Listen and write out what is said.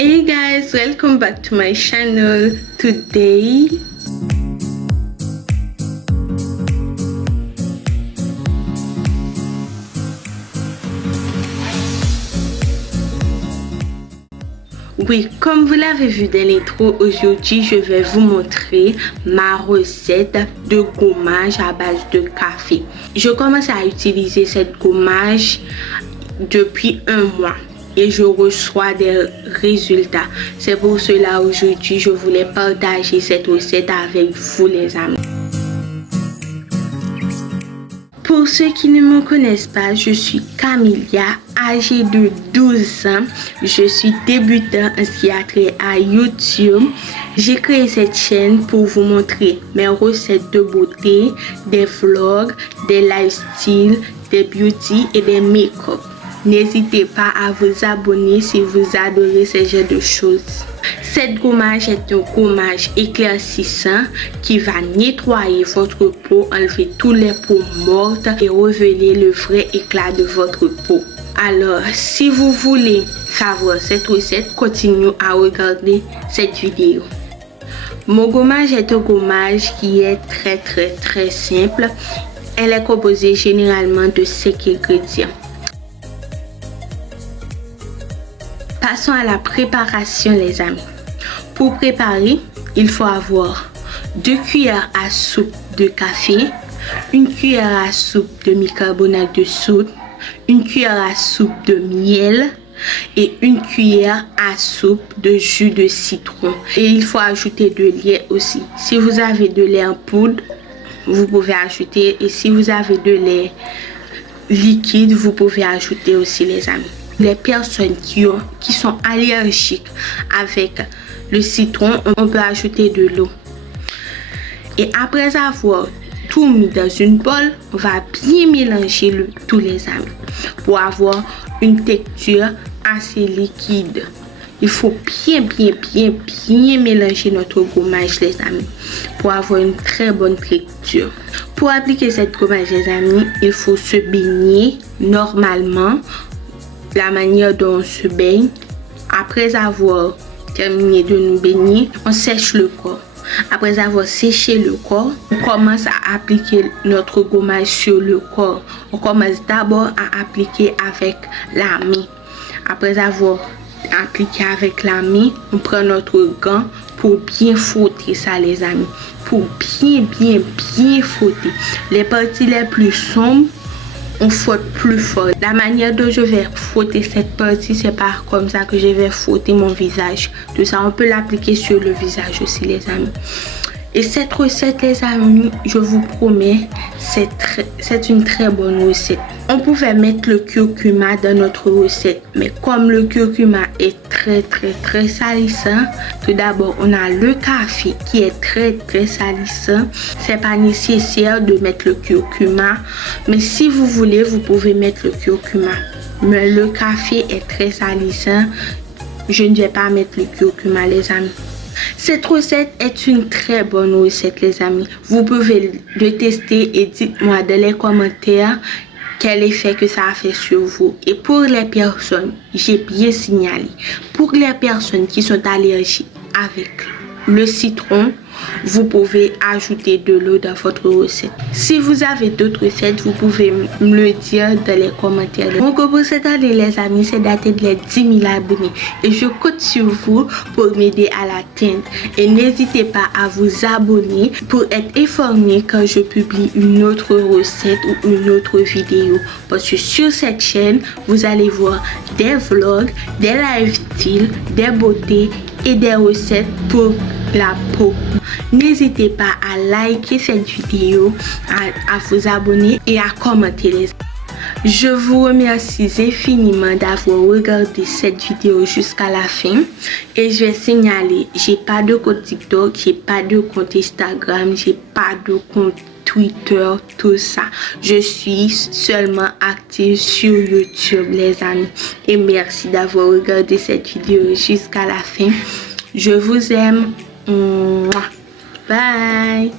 Hey guys, welcome back to my channel. Today oui, comme vous l'avez vu dans l'intro, aujourd'hui je vais vous montrer ma recette de gommage à base de café. Je commence à utiliser cette gommage depuis un mois et je reçois des résultats. C'est pour cela aujourd'hui je voulais partager cette recette avec vous les amis. Pour ceux qui ne me connaissent pas, je suis Camélia, âgée de 12 ans. Je suis débutant en ce qui a trait à YouTube. J'ai créé cette chaîne pour vous montrer mes recettes de beauté, des vlogs, des lifestyles, des beauty et des make-up. N'hésitez pas à vous abonner si vous adorez ce genre de choses. Cette gommage est un gommage éclaircissant qui va nettoyer votre peau, enlever tous les peaux mortes et révéler le vrai éclat de votre peau. Alors, si vous voulez savoir cette recette, continuez à regarder cette vidéo. Mon gommage est un gommage qui est très simple. Elle est composée généralement de 5 ingrédients. Passons à la préparation les amis. Pour préparer, il faut avoir 2 cuillères à soupe de café, 1 cuillère à soupe de bicarbonate de soude, 1 cuillère à soupe de miel et 1 cuillère à soupe de jus de citron. Et il faut ajouter de lait aussi. Si vous avez de lait en poudre, vous pouvez ajouter, et si vous avez de lait liquide, vous pouvez ajouter aussi les amis. Les personnes qui sont allergiques avec le citron, on peut ajouter de l'eau. Et après avoir tout mis dans une bolle, on va bien mélanger tous les amis pour avoir une texture assez liquide. Il faut bien mélanger notre gommage les amis pour avoir une très bonne texture. Pour appliquer cette gommage les amis, il faut se baigner normalement. La manière dont on se baigne, après avoir terminé de nous baigner, on sèche le corps. Après avoir séché le corps, on commence à appliquer notre gommage sur le corps. On commence d'abord à appliquer avec la main. Après avoir appliqué avec la main, on prend notre gant pour bien frotter ça les amis. Pour bien frotter. Les parties les plus sombres, on frotte plus fort. La manière dont je vais frotter cette partie, c'est pas comme ça que je vais frotter mon visage. Tout ça, on peut l'appliquer sur le visage aussi, les amis. Et cette recette, les amis, je vous promets, c'est une très bonne recette. On pouvait mettre le curcuma dans notre recette, mais comme le curcuma est très salissant, tout d'abord, on a le café qui est très salissant. C'est pas nécessaire de mettre le curcuma, mais si vous voulez, vous pouvez mettre le curcuma. Mais le café est très salissant. Je ne vais pas mettre le curcuma, les amis. Cette recette est une très bonne recette les amis. Vous pouvez le tester et dites-moi dans les commentaires quel effet que ça a fait sur vous. Et pour les personnes, j'ai bien signalé, pour les personnes qui sont allergiques avec le citron, vous pouvez ajouter de l'eau dans votre recette. Si vous avez d'autres recettes, vous pouvez me le dire dans les commentaires. Mon goal pour cette année, les amis, c'est d'atteindre les 10 000 abonnés. Et je compte sur vous pour m'aider à l'atteindre. Et n'hésitez pas à vous abonner pour être informé quand je publie une autre recette ou une autre vidéo. Parce que sur cette chaîne, vous allez voir des vlogs, des lifestyles, des beautés et des recettes pour la peau. N'hésitez pas à liker cette vidéo, à vous abonner et à commenter les. Je vous remercie infiniment d'avoir regardé cette vidéo jusqu'à la fin. Et je vais signaler, j'ai pas de compte TikTok, j'ai pas de compte Instagram, j'ai pas de compte Twitter, tout ça. Je suis seulement active sur YouTube les amis. Et merci d'avoir regardé cette vidéo jusqu'à la fin. Je vous aime. Bye.